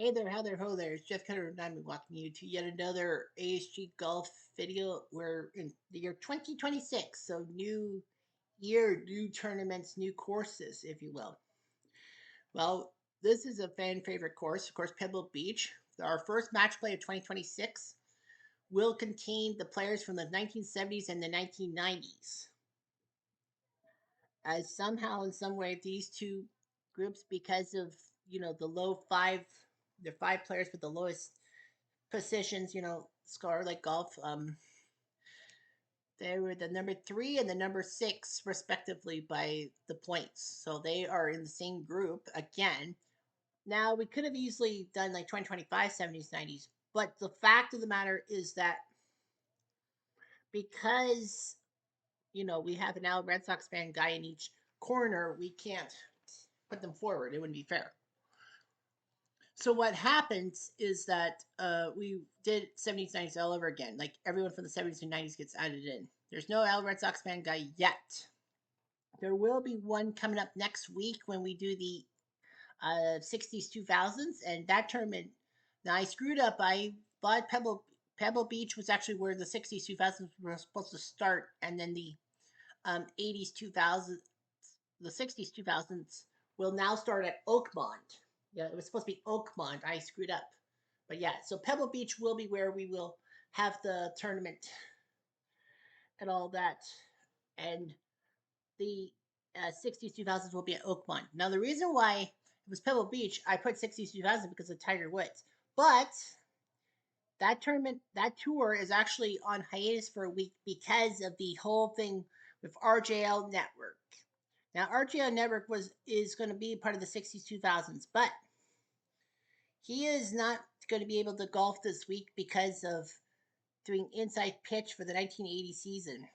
Hey there, how there, ho there. It's Jeff Cutter and I'm welcoming you to yet another ASG Golf video. We're in the year 2026, so new year, new tournaments, new courses, if you will. Well, this is a fan favorite course, of course, Pebble Beach. Our first match play of 2026 will contain the players from the 1970s and the 1990s. As somehow, in some way, these two groups, because of the low five, the five players with the lowest positions, score like golf. They were the number 3 and the number 6, respectively, by the points. So they are in the same group again. Now, we could have easily done like 2025, 70s, 90s. But the fact of the matter is that because, we have an Al Red Sox fan guy in each corner, we can't put them forward. It wouldn't be fair. So what happens is that we did 70s, 90s all over again. Like everyone from the 70s and 90s gets added in. There's no Al Red Sox fan guy yet. There will be one coming up next week when we do the 60s, 2000s, and that tournament. Now I screwed up. I thought Pebble Beach was actually where the 60s, 2000s were supposed to start, and then the 80s, 2000s, the 60s, 2000s will now start at Oakmont. Yeah, it was supposed to be Oakmont. I screwed up. But yeah, so Pebble Beach will be where we will have the tournament and all that. And the 60s, 2000s will be at Oakmont. Now, the reason why it was Pebble Beach, I put 60s, 2000s because of Tiger Woods. But that tournament, that tour is actually on hiatus for a week because of the whole thing with RJL Network. Now, RJL Network is going to be part of the 60s, 2000s, but he is not going to be able to golf this week because of doing inside pitch for the 1980 season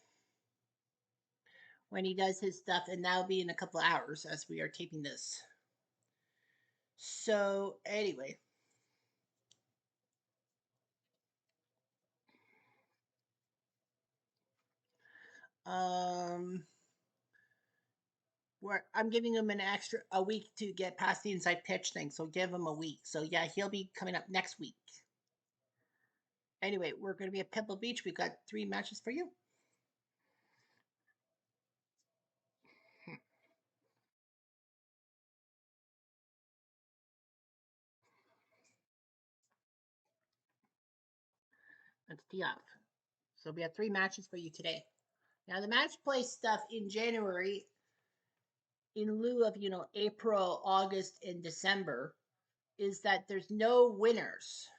when he does his stuff, and that'll be in a couple of hours as we are taping this. So, anyway. I'm giving him a week to get past the inside pitch thing, so give him a week. So yeah, he'll be coming up next week. Anyway, we're going to be at Pebble Beach. We've got 3 matches for you. Let's tee off. So we have 3 matches for you today. Now the match play stuff in January, in lieu of April, August, and December, is that there's no winners.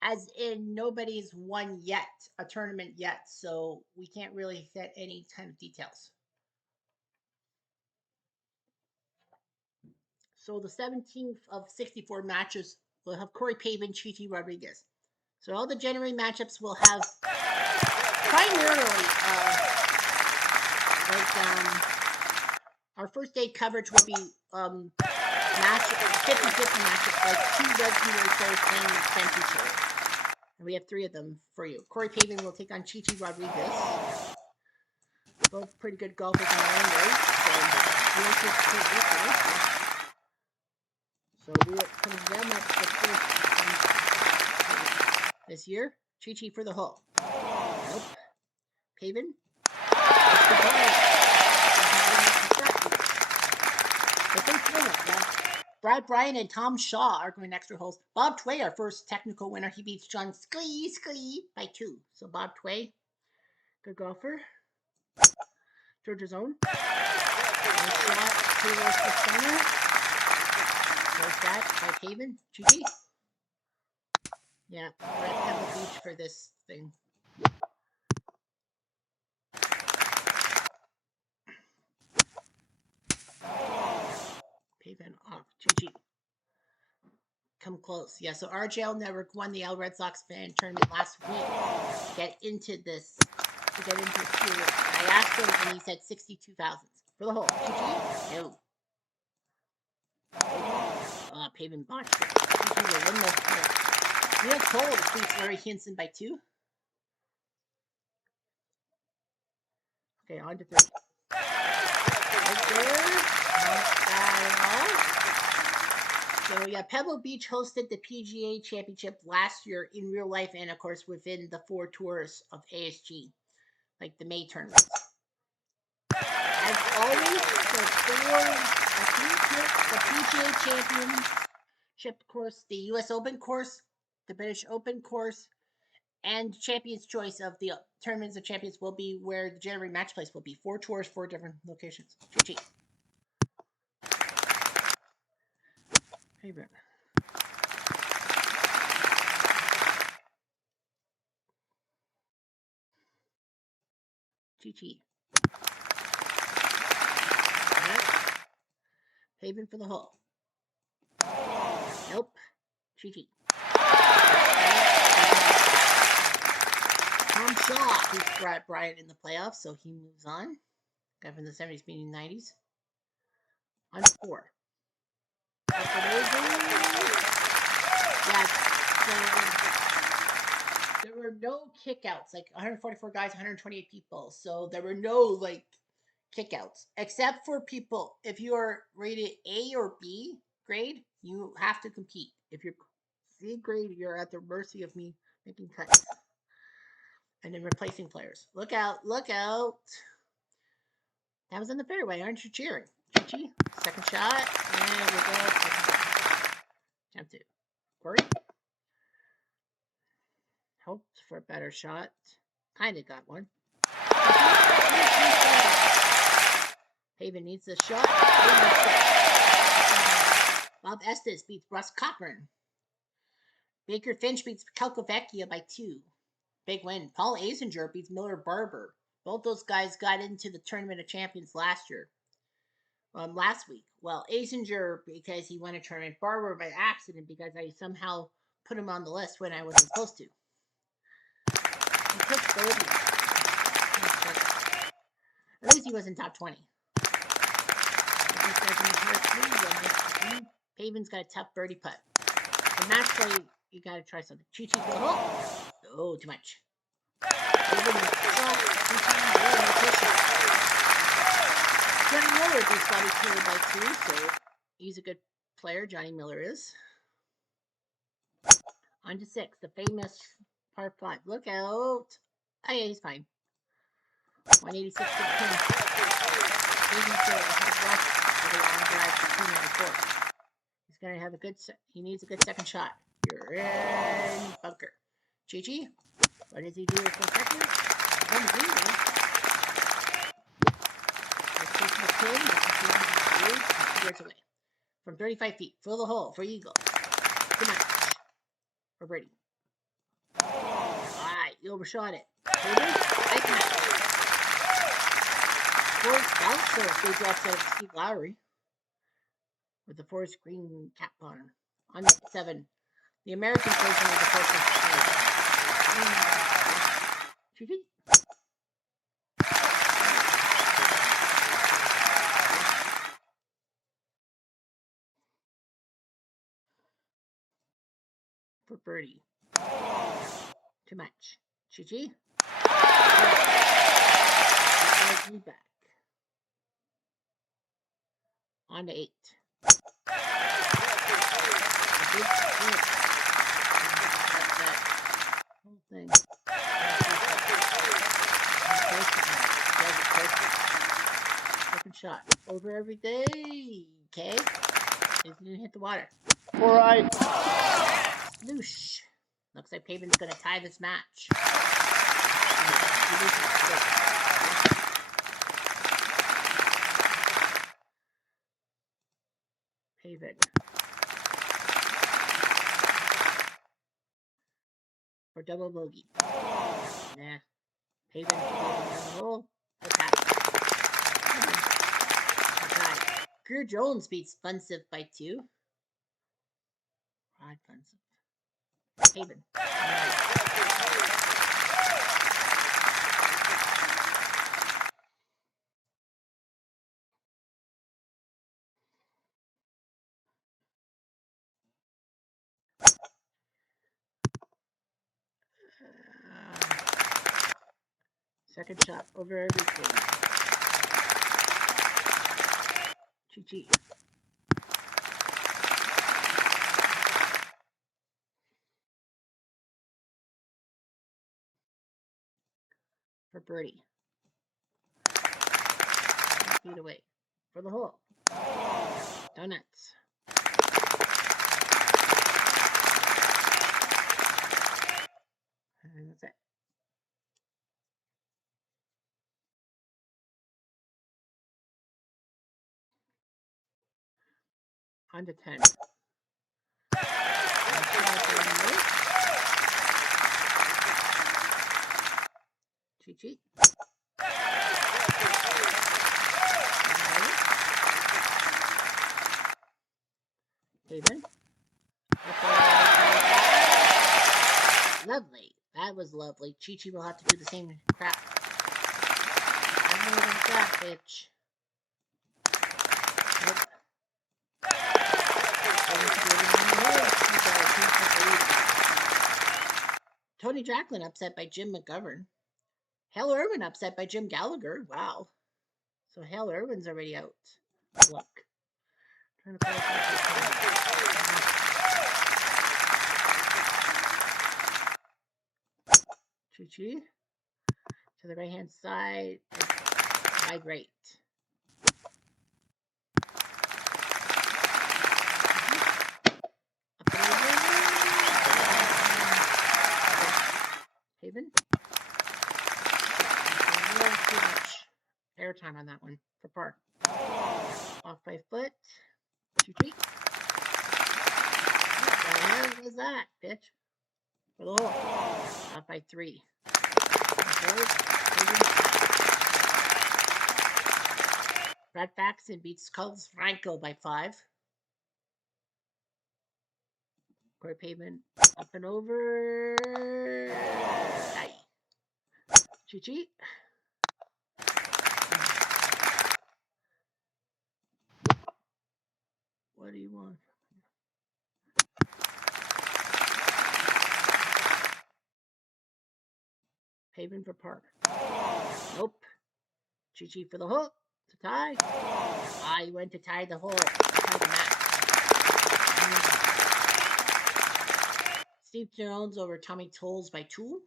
As in, nobody's won yet a tournament yet, so we can't really set any kind of details. So the 17th of 64 matches will have Corey Pavin, Chichi Rodriguez. So all the January matchups will have primarily our first day coverage will be match 50-50 matchups, like 2 legendary players playing against each other. And we have 3 of them for you. Corey Pavin will take on Chichi Rodriguez. Both pretty good golfers in their own right. So we're putting them up the first this year. Chichi for the hole. Nope. Pavin. Brad Bryan and Tom Shaw are going extra holes. Bob Tway, our first technical winner, he beats John Sklee by 2. So Bob Tway, good golfer. Georgia's own. Nice shot towards the center. There's that by Pavin. Chichi. Yeah, we're at Pebble Beach for this thing. Pavin off. Chichi. Come close. Yeah, so RJL Network won the Al Red Sox fan tournament last week. Get into this. To get into this tour. I asked him and he said 62,000 for the hole. Chichi? No. Pavin botched it. Chichi will win the hole. Neil Cole defeats Larry Hinson by 2. Okay, on to 3. Right there. Not bad at all. So yeah, Pebble Beach hosted the PGA Championship last year in real life, and of course within the 4 tours of ASG, like the May tournaments. As always, the PGA Championship course, the U.S. Open course, the British Open course, and Champions Choice of the Tournaments of Champions will be where the January match place will be. 4 tours, 4 different locations. GG. Favorite. GG. Haven for the hole. Nope. GG. Tom Shaw, who's brought Bryant in the playoffs, so he moves on. Guy from the 70s meeting 90s. On 4. Yeah, so there were no kickouts, like 144 guys, 128 people. So there were no like kickouts, except for people. If you are rated A or B grade, you have to compete. If you're C grade, you're at the mercy of me making cuts and then replacing players. Look out! Look out! That was in the fairway. Aren't you cheering? GG. Second shot, and we'll go. Jump 2. Corey. Hoped for a better shot. Kinda got one. Haven needs the shot. Bob Estes beats Russ Cochran. Baker Finch beats Calcavecchia by 2. Big win. Paul Azinger beats Miller Barber. Both those guys got into the Tournament of Champions last week. Well, Azinger because he won a tournament. Barber by accident because I somehow put him on the list when I wasn't supposed to. He took 30. At least he was in top 20. Haven's got a tough birdie putt. The match play, you gotta try something. Chi Chi for the hole. Oh, too much. Johnny Miller beats Bobby Taylor by 2, so he's a good player. Johnny Miller is. On to 6, the famous par 5. Look out. Oh, yeah, he's fine. 186 to the pin. Hayden Taylor has left of a long drive to 294. He's going to have he needs a good second shot. You're in bunker. Chi-Chi, what does he do with the second? Let's go to the pin. Let's 2 yards away. From 35 feet. Fill the hole for eagle. Good match. For birdie. Alright, you overshot it. Nice match. Forrest Bouncer, big upset of Steve Lowry. With the forest green cap on. On 7. The American version of the forest. GG. For birdie. Too much. GG. Back. On to 8. Big flip. That whole thing. Second shot. Over every day. Okay. It didn't hit the water. All right. Sploosh. Looks like Paven's going to tie this match. Paven. For double bogey. Nah. Paven to the hole. Okay. Greer Jones beats Funsive by 2. Rod Funsive. Haven. Second shot over everything. Chi-Chi. for birdie. 10 feet away for the hole. Donuts. And that's it. On to 10. Chi-chi. Haven. Lovely. That was lovely. Chi-chi will have to do the same crap. I'm more than that, bitch. Nope. Tony Jacklin upset by Jim McGovern. Hal Irwin upset by Jim Gallagher. Wow. So Hal Irwin's already out. Look. Trying to Chi-chi. To the right hand side. Vibrate. Haven. Too much airtime on that one for par. Off by foot. 2 feet. What the hell was that, bitch? For the hole. Off by 3. Brad Faxon beats Carlos Franco by 5. Corey Pavement up and over. Aye. Chi-chi. What do you want? Pavement for par. Nope. Chi-chi for the hole. To tie. He went to tie the hole. Tie the mat. Steve Jones over Tommy Tolles by 2.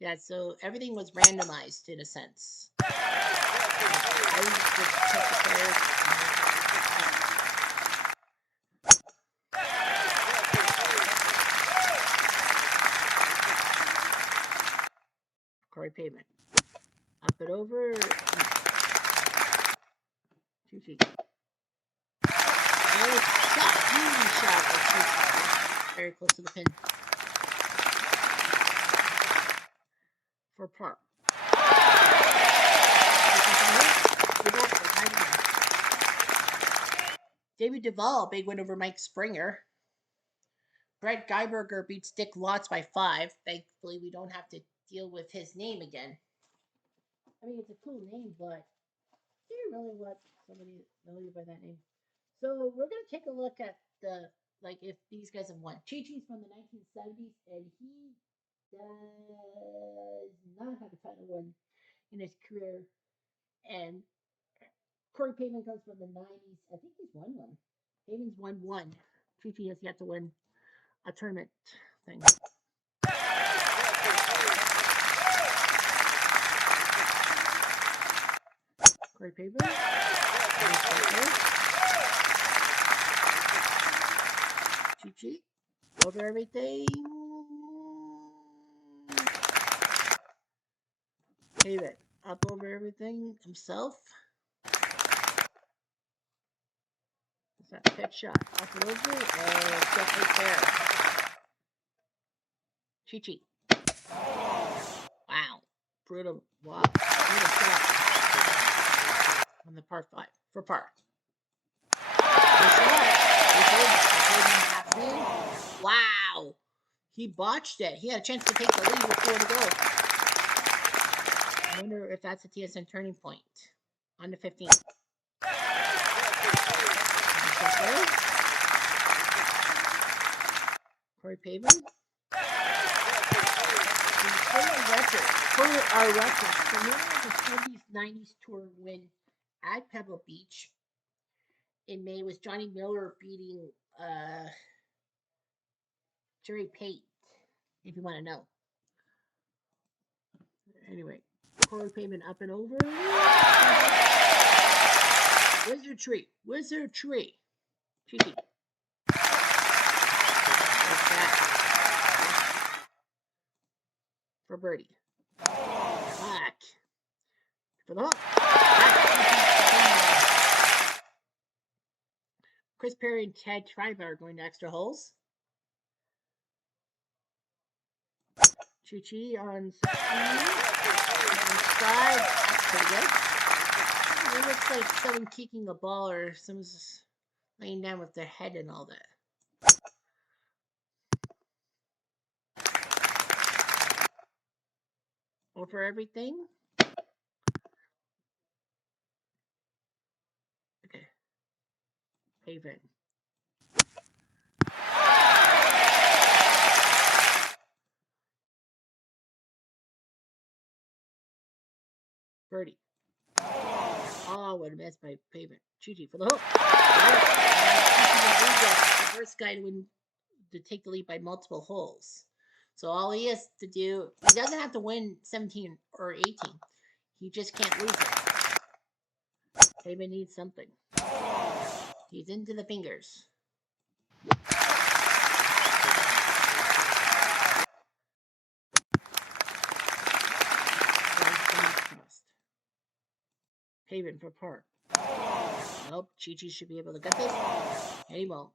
Yeah, so everything was randomized in a sense. I just took the players. Corey Pavement. Up and over. 2 feet. Very shot by Chi-chi. Very close to the pin. For par. David Duvall, big win over Mike Springer. Brett Geiberger beats Dick Lotz by 5. Thankfully, we don't have to deal with his name again. I mean, it's a cool name, but do you really want somebody to know you by that name? So we're going to take a look at if these guys have won. Chi-chi's from the 1970s, and he does not have a title win in his career. And Corey Pavement comes from the 90s. I think he's won one. Pavement's won 1. Chi-chi has yet to win a tournament thing. Corey Pavement. Chi-chi. Over everything. Pavement. Up over everything himself. That's that pitch shot. Up and over. And just right there. Chi-chi. Wow. Brutal. Wow. Brutal shot. On the par 5. For par. Wow. He botched it. He had a chance to take the lead with 4 to go. I wonder if that's a TSN turning point. On the 15th. Corey Pavement. For our record, Serena the 70s, 90s tour win at Pebble Beach in May was Johnny Miller beating Jerry Pate, if you want to know. Anyway, quarry pavement up and over. Wizard tree. Wizard tree. Cheeky. For birdie. Black. For the hook. Chris Perry and Ted Tribe are going to extra holes. Chi on 16. Side. That's pretty good. It looks like someone kicking a ball or someone's just laying down with their head and all that. Over everything. Okay. Pavement. Birdie. Oh, what a mess by pavement. Chi for the hook. The first guy to win to take the lead by multiple holes. So all he has to do, he doesn't have to win 17 or 18. He just can't lose it. Pavement needs something. He's into the fingers. Pavement for par. Nope, Chi should be able to get this. And he won't.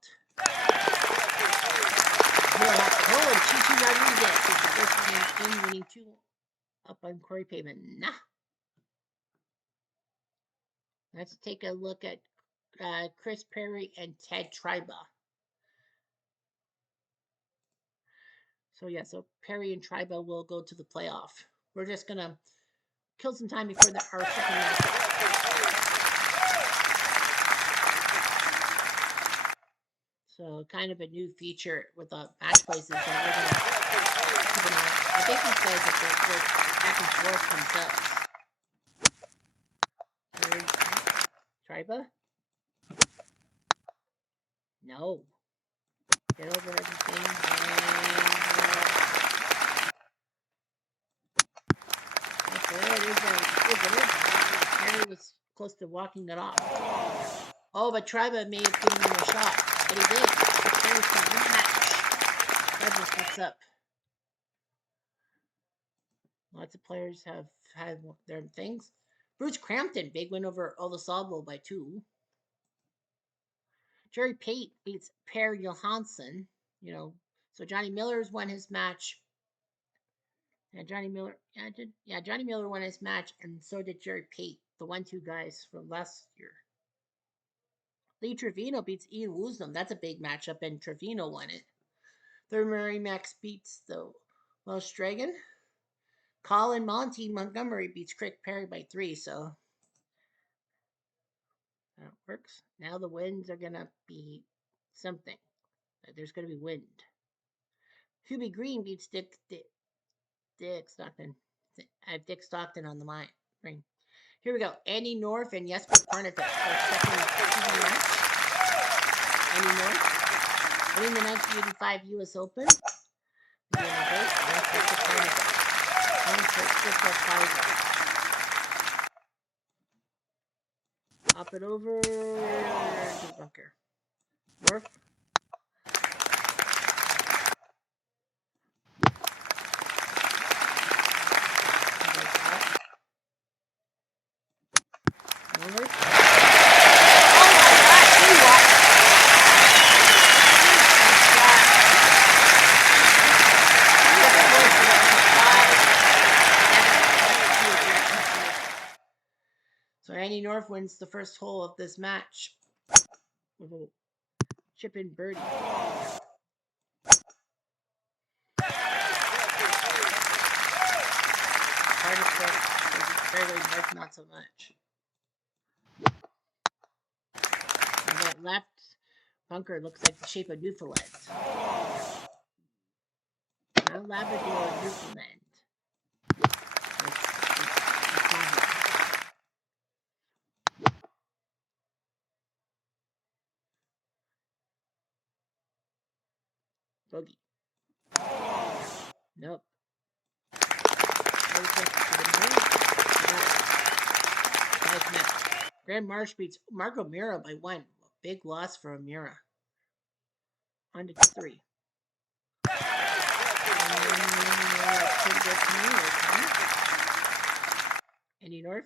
He'll have to hold Chi Rodriguez is the first man in winning 2 up on quarry pavement. Nah. Let's take a look at Chris Perry and Ted Triba. So yeah, so Perry and Triba will go to the playoff. We're just gonna kill some time before our second match. So kind of a new feature with the match places that we're gonna keep an eye. I think these guys have worked back and forth themselves. Triba? No. Get over everything. There it is. Perry was close to walking it off. Oh, but Triba may have given him a shot. But he did. Perry's going to win the match. Triba fucks up. Lots of players have had their things. Bruce Crampton, big win over Olasolvo by 2. Jerry Pate beats Per Johansson. You know, so Johnny Miller's won his match. Yeah, Johnny Miller won his match, and so did Jerry Pate, the 1-2 guys from last year. Lee Trevino beats Ian Woosnam. That's a big matchup, and Trevino won it. Third Murray Max beats the Welsh Dragon. Colin Monty Montgomery beats Crick Perry by 3, so that works. Now the winds are going to be something. There's going to be wind. Hubie Green beats Dick Stockton. I have Dick Stockton on the ring. Here we go. Andy North and Jesper Parnevik for second season match. Andy North winning the 1985 U.S. Open. Up and over the bunker. North. So Andy North wins the first hole of this match with a chip in birdie. Hard to pick. Fairway north, not so much. And that left bunker looks like the shape of Newfoundland. Now Labrador, Newfoundland. Bogey. Nope. Grand Marsh beats Marco Mira by 1. Big loss for Mira. On to 3. Any North?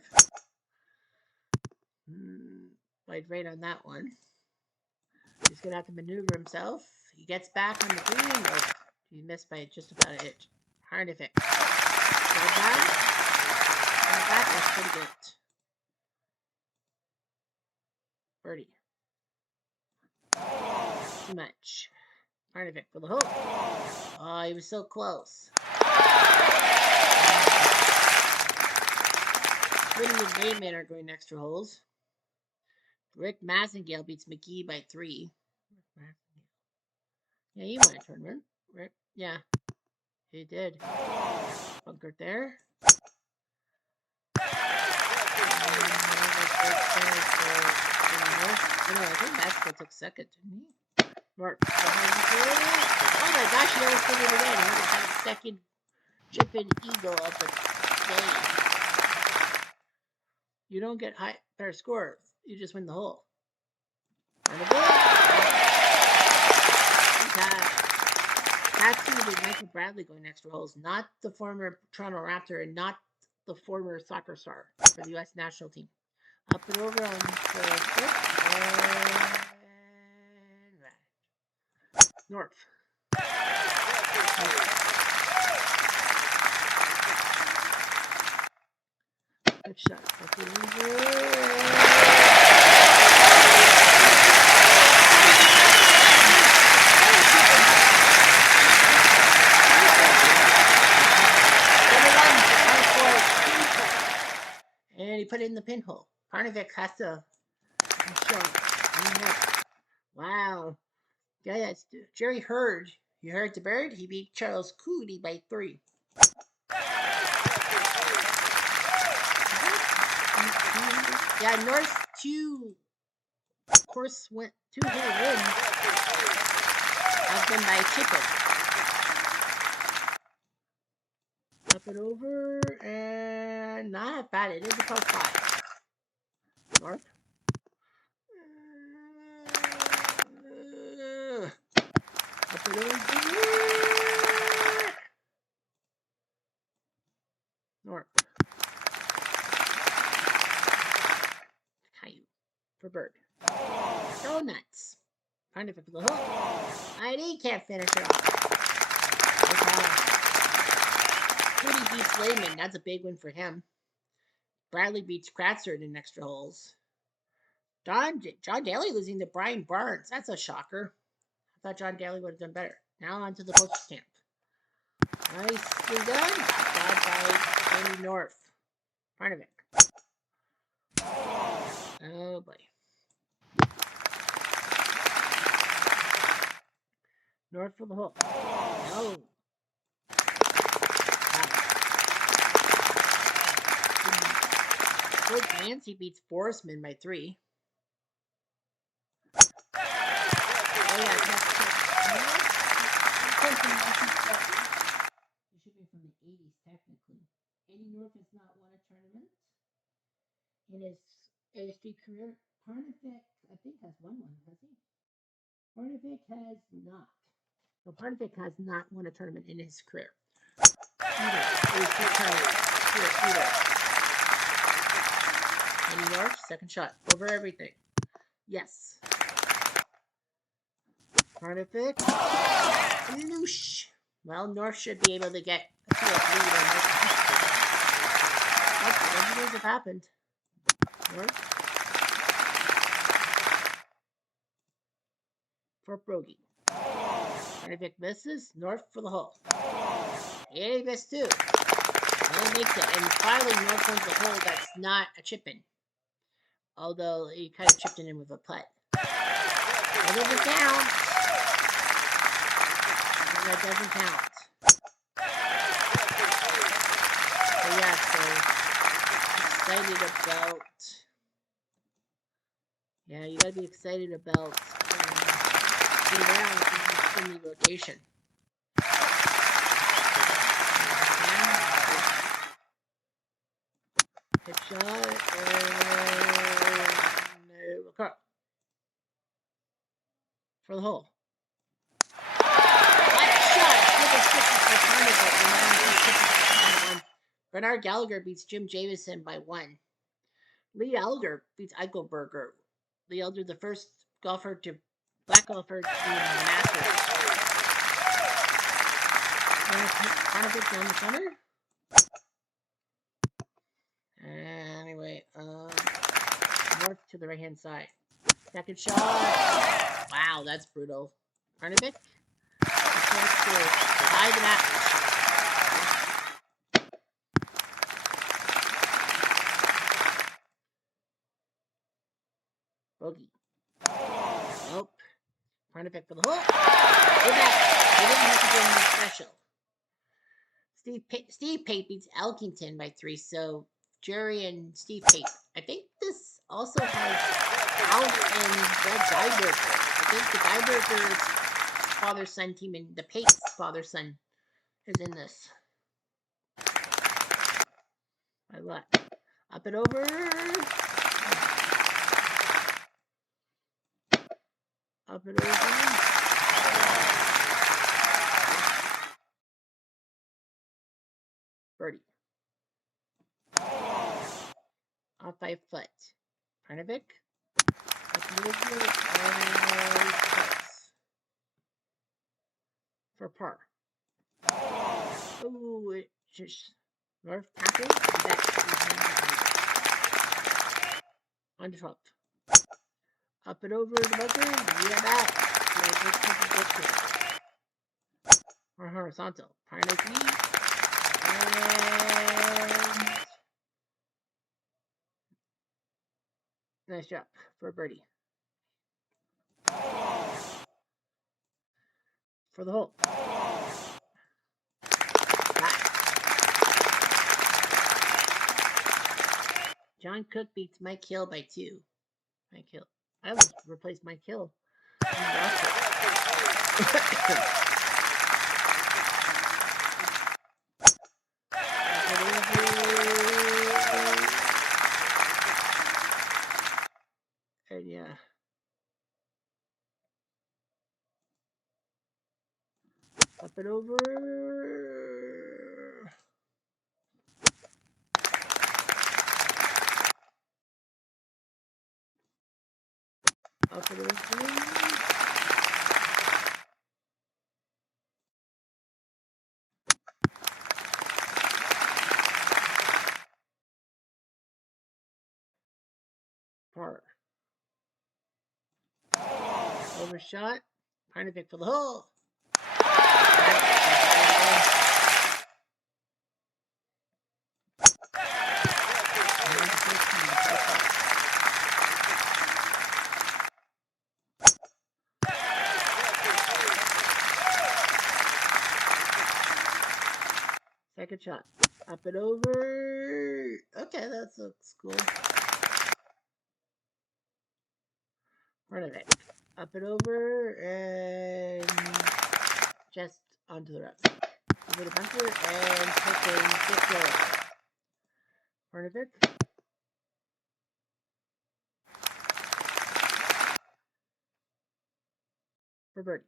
Played right on that one. He's going to have to maneuver himself. He gets back on the green. Oh, he missed by just about an inch. Hard if it. That's pretty good. Birdie. Too much. Hard if it for the hole. Oh, he was so close. Swinton and Layman are going extra holes. Rick Massengale beats McGee by 3. Yeah, he won a tournament. Rick, yeah, he did. Bunker there. I think Maxwell took second, didn't he? Mark. Oh my gosh, he almost did it again. He had a second chip-in eagle of the day. You don't get better scores. You just win the hole. And the ball. Tattoo with Michael Bradley going extra holes. Not the former Toronto Raptor and not the former soccer star for the U.S. national team. Up and over on the 5th. And North. Good shot. And he put it in the pinhole. Parnevik has to show. Wow. Yeah, that's Jerry Hurd. You heard the bird? He beat Charles Cooley by 3. Yeah, North's 2 course went 2 hole wins have been by chicken. Up and over, and not bad. It is a par 5. North. Up and over. North. Caillou for bird. Donuts. Kind of for the hook. ID can't finish it off. Cody beats Lehman. That's a big win for him. Bradley beats Kratzer in extra holes. John Daly losing to Brian Barnes. That's a shocker. I thought John Daly would have done better. Now on to the postage stamp. Nicely done. Bad by Andy North. Parnevik. Oh boy. North for the hook. No. George Nancy beats Borisman by 3. Oh yeah, you should be from the 80s technically. Andy North has not won a tournament in his ASG career. Parnevik, I think, has won one, has he? Parnevik has not. So Parnevik has not won a tournament in his career. Either. Andy North, second shot. Over everything. Yes. Parnevik. Loosh. Well, North should be able to get a 2-3 lead on this. What things have happened? North. For Brogy. Parnevik misses. North for the hole. Yeah, he missed too. And he makes it. And finally, North wins the hole that's not a chip-in. Although he kind of chipped it in with a putt. That doesn't count. That doesn't count. So yeah, excited about. Yeah, you gotta be excited about the round in the rotation. Hip shot. And no car. For the hole. What shot? Bernard Gallagher beats Jim Jamieson by 1. Lee Elder beats Eichelberger. Lee Elder, the first golfer to black golfer to win the Masters. Carnival down the center. Anyway, north to the right hand side. Second shot. Wow, that's brutal. Carnival. A chance to tie the match. Bogey. Nope. Carnival for the hole. Good match. They didn't have to do anything special. Steve Pate beats Elkington by 3. So Jerry and Steve Pate. I think this also has Alf and Brett Geiberger. I think the Geiberger's father-son team and the Pate's father-son is in this. My luck. Up and over. Up and over. Birdie. Off 5 foot. Parnovic. For par. Oh, it just north tapping. On the 12th. Up and over the bunker. Yeah, that. Or horizontal. Parnovic. And nice job for a birdie. For the hole. John Cook beats Mike Hill by 2. Mike Hill. I almost replaced Mike Hill. And yeah. Up and over. Up and over. Par. Overshot. Parnovic for the hole. Second shot. Up and over. Okay, that looks cool. Parnovic. Up and over and just onto the rough. Over the bunker and taking 6 yards. Parnovic. For birdie.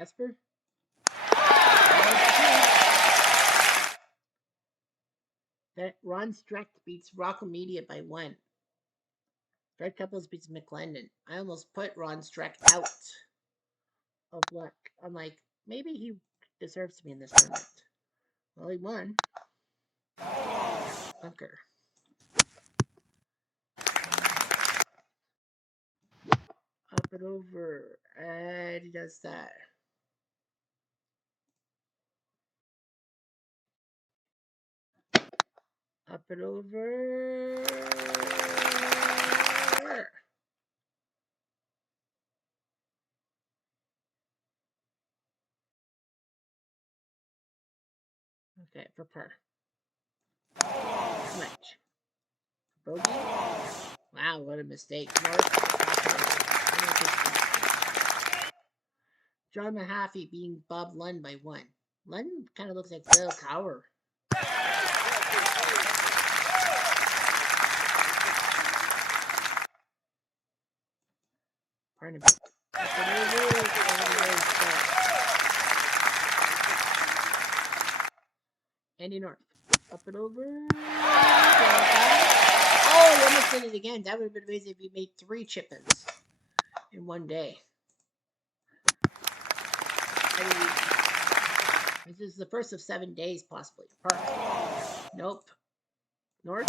Esper. That Ron Streck beats Rocco Media by 1. Fred Couples beats McClendon. I almost put Ron Streck out of luck. I'm like, maybe he deserves to be in this tournament. Well, he won. Bunker. Up and over. And he does that. Up and over. Okay, for par. Much. Bogey. Wow, what a mistake. John Mahaffey beating Bob Lund by 1. London kind of looks like Bill Cower. Pardon me. Andy North. Up and over. Oh, he almost did it again. That would have been amazing if he made 3 chip-ins in one day. This is the first of 7 days, possibly. Park. Nope. North.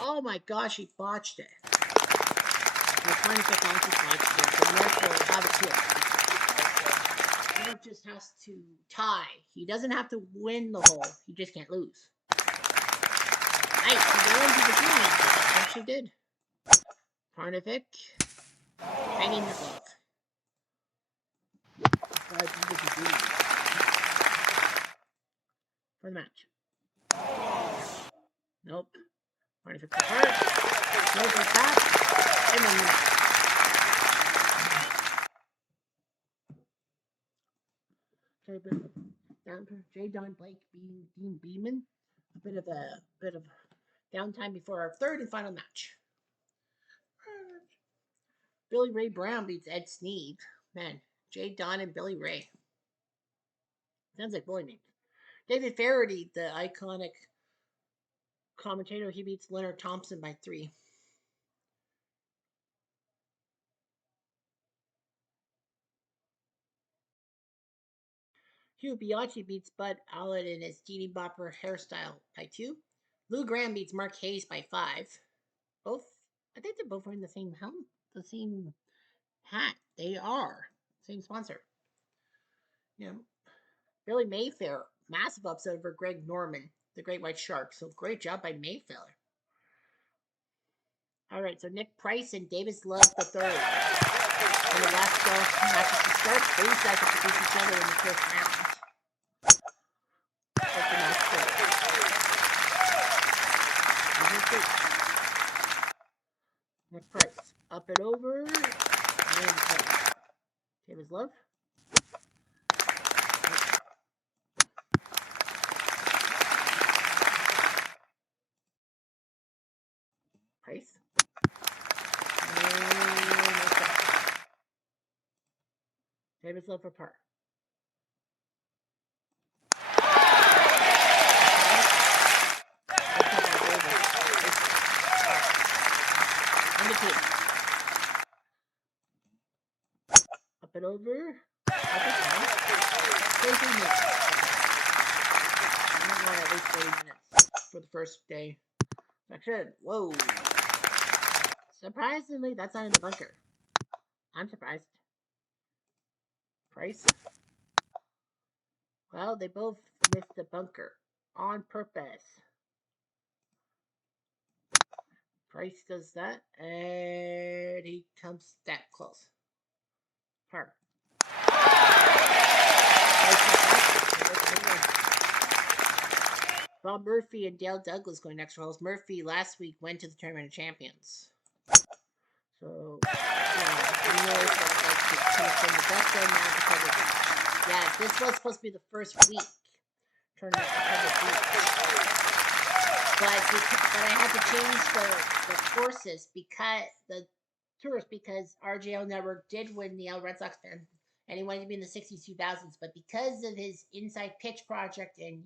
Oh my gosh, he botched it. We're trying to get down to botched it. So North will have a chip. North just has to tie. He doesn't have to win the hole. He just can't lose. Nice. He got into the green. Actually did. Parnevik. Hanging the glove. For the match. Nope. Parnevik for part. North for tap. And then match. Down for J. Don Blake beating Dean Beeman. A bit of downtime before our third and final match. Billy Ray Brown beats Ed Sneed. Man, J. Don and Billy Ray. Sounds like boy names. David Faraday, the iconic commentator, he beats Leonard Thompson by 3. Hugh Biaggi beats Bud Allen in his Teeny Bopper hairstyle by 2. Lou Graham beats Mark Hayes by 5. Both, I think they're both wearing the same helmet, the same hat. They are. Same sponsor. Yeah. Billy Mayfair, massive upset over Greg Norman, the Great White Shark. So great job by Mayfair. All right, so Nick Price and Davis Love the third. In the last 12 matches to start, these guys have to beat each other in the first round. Nick Price, up and over, and Davis Love. Price. Davis Love for par. Up and over. 30 minutes. I want at least 30 minutes for the first day. Section. Whoa. Surprisingly, that's not in the bunker. I'm surprised. Price. Well, they both missed the bunker on purpose. Price does that, and he comes that close. Par. Bob Murphy and Dale Douglas going next roles. Murphy last week went to the Tournament of Champions. So, yeah, this was supposed to be the first week tournament at Pebble Beach. But I had to change the courses because the tours because RJO Network did win the L Red Sox fan and he wanted to be in the 60s, 2000s. But because of his Inside Pitch project and,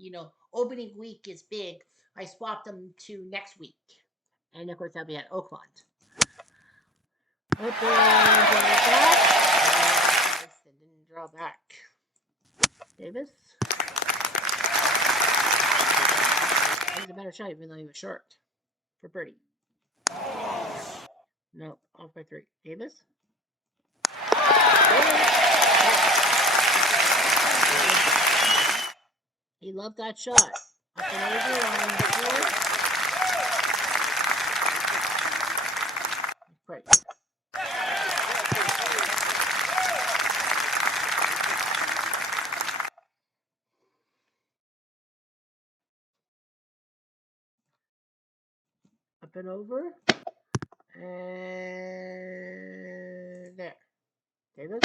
opening week is big, I swapped them to next week. And, of course, I'll be at Oakland. Open, didn't draw back. Davis. That was a better shot, even though he was short. For birdie. No, off by 3. Davis. He loved that shot. Up and over on 4. Great. Up and over. And there. Davis.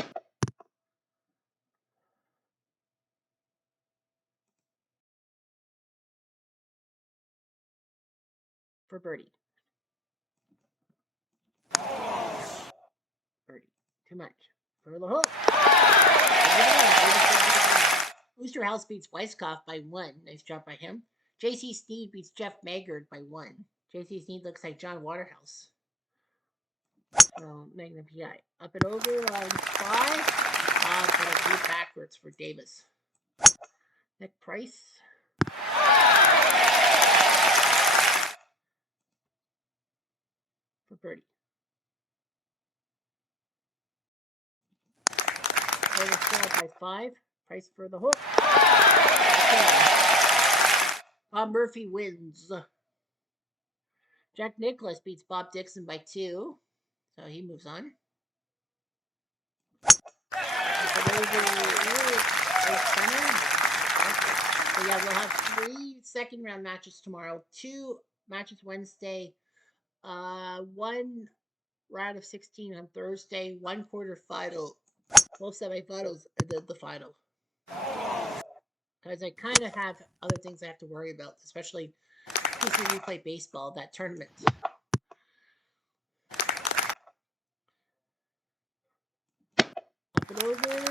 for birdie. Birdie. Too much. For the hook. Oosterhouse beats Weiskopf by 1. Nice job by him. J.C. Sneed beats Jeff Maggard by 1. J.C. Sneed looks like John Waterhouse. So, Magnum PI. Up and over on 5. But I blew backwards for Davis. Nick Price. For birdie. Over shot by 5. Price for the hook. Bob Murphy wins. Jack Nicklaus beats Bob Dixon by 2. So he moves on. So yeah, we'll have 3 second round matches tomorrow, 2 matches Wednesday, 1 round of 16 on Thursday, 1 quarterfinal, both semifinals, and then the final. Because I kind of have other things I have to worry about, especially because we play baseball, that tournament. Up and over.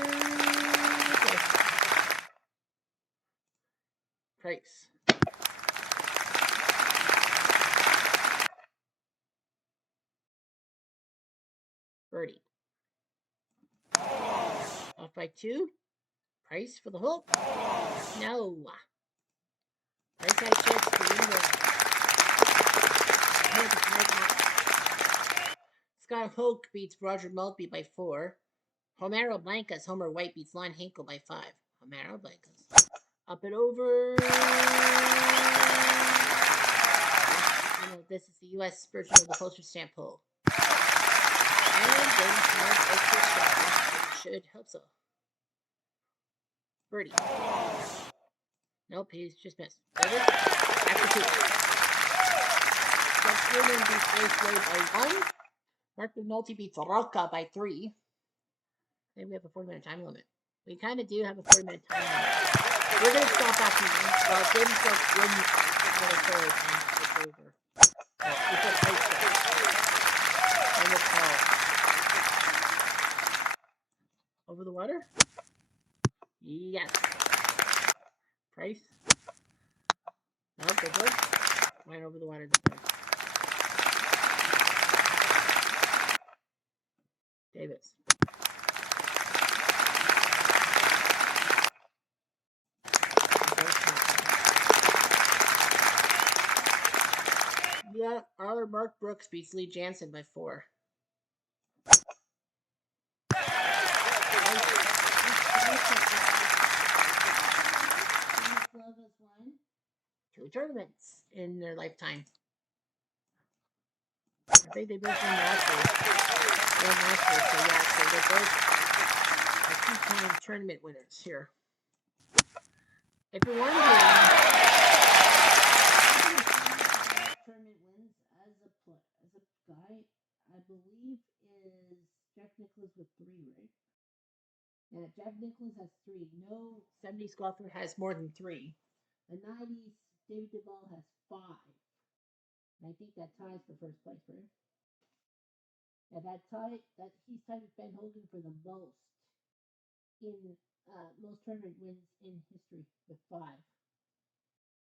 Price. Birdie. Off by 2. Price for the hook. No. Price had a chance to win the Scott Hoke beats Roger Maltby by 4. Homero Blancas, Homer White beats Lon Hinkle by 5. Homero Blancas. Up and over. This is the U.S. version of the postage stamp hole. And then it should help so. Birdie. Nope, he's just missed. After 2. Jeff Freeman beats Raceway by 1. Mark McNulty beats Roca by 3. Maybe we have a 40-minute time limit. We kind of do have a 40-minute time limit. We're going to stop after this. Well, David Stark wins another third, and it's over. It's a tight shot. And it's called. Over the water? Yes. Price? No, good one. Went over the water this time. Davis. Yeah, our Mark Brooks beats Lee Jansen by 4. 2 tournaments in their lifetime. I think they both won Masters. So yeah, so they're both 2-time tournament winners here. If you're wondering, tournament wins as a guy, I believe is Jack Nicklaus with 3, right? Yeah, Jack Nicklaus has 3. No 70s golfer has more than 3. The 90s, David Duval has 5. And I think that ties for first place, right? Yeah, he's tied with Ben Hogan for the most most tournament wins in history with 5.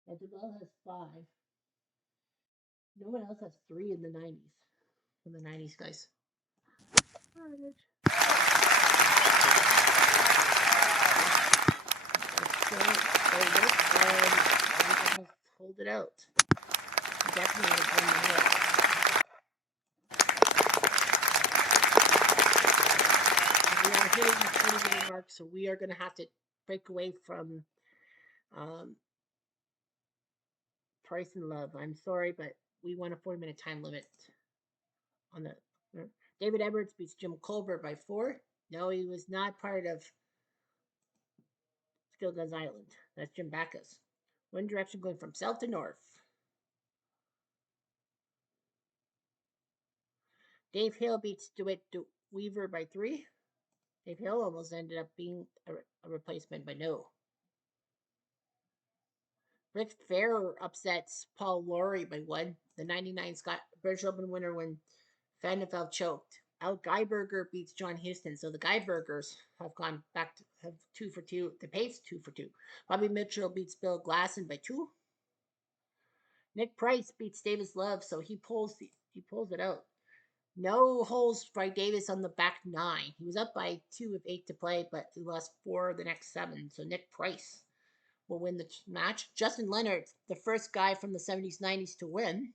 Yeah, Duval has 5. No one else has 3 in the 90s. From the 90s guys. Hold it out. Definitely would have won the hill. We are hitting the 20-minute mark, so we are going to have to break away from Price and Love. I'm sorry, but we want a 40-minute time limit on the. David Edwards beats Jim Colbert by 4. No, he was not part of Skill Guns Island. That's Jim Backus. One direction going from south to north. Dave Hill beats DeWitt Weaver by 3. Dave Hill almost ended up being a replacement, but no. Rick Fair upsets Paul Lawrie by one. The '99 Scott British Open winner when Vanderveld choked. Al Geiberger beats John Houston. So the Geibergers have gone back to have 2 for 2. The pace 2 for 2. Bobby Mitchell beats Bill Glasson by 2. Nick Price beats Davis Love, so he pulls it out. No holes by Davis on the back 9. He was up by 2 with 8 to play, but he lost 4 of the next 7. So Nick Price will win the match. Justin Leonard, the first guy from the 70s, 90s to win.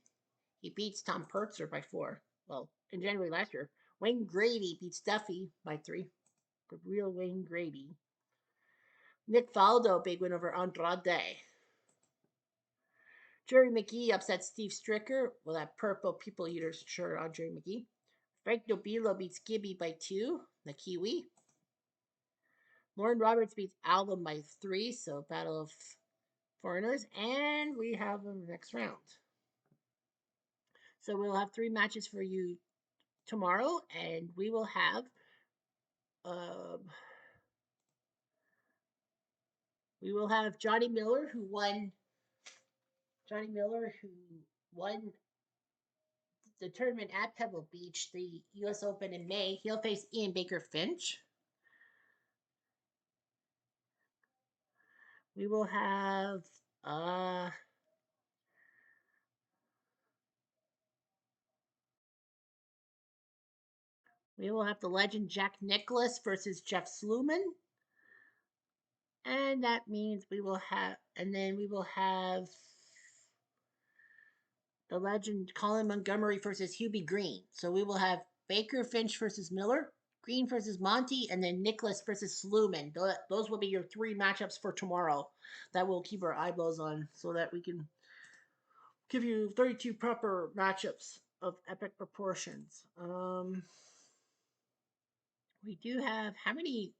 He beats Tom Pertzer by 4. Well, in January last year. Wayne Grady beats Duffy by 3. The real Wayne Grady. Nick Faldo, big win over Andrade. Jerry McGee upsets Steve Stricker. Well, that purple people eaters shirt on Jerry McGee. Frank Nobilo beats Gibby by 2. The Kiwi. Lauren Roberts beats Album by 3. So battle of foreigners. And we have the next round. So we'll have 3 matches for you tomorrow, and we will have um, Johnny Miller who won the tournament at Pebble Beach, the U.S. Open in May. He'll face Ian Baker Finch. We will have the legend Jack Nicklaus versus Jeff Sluman. And that means we will have the legend Colin Montgomery versus Hubie Green. So we will have Baker Finch versus Miller, Green versus Monty, and then Nicholas versus Sluman. Those will be your 3 matchups for tomorrow that we'll keep our eyeballs on so that we can give you 32 proper matchups of epic proportions. We do have how many?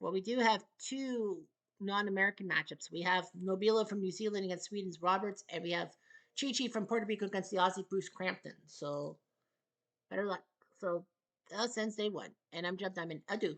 Well, we do have 2 non-American matchups. We have Nobilo from New Zealand against Sweden's Roberts, and we have Chi Chi from Puerto Rico against the Aussie Bruce Crampton. So better luck. So that ends day 1, and I'm Jeff Diamond. Adieu.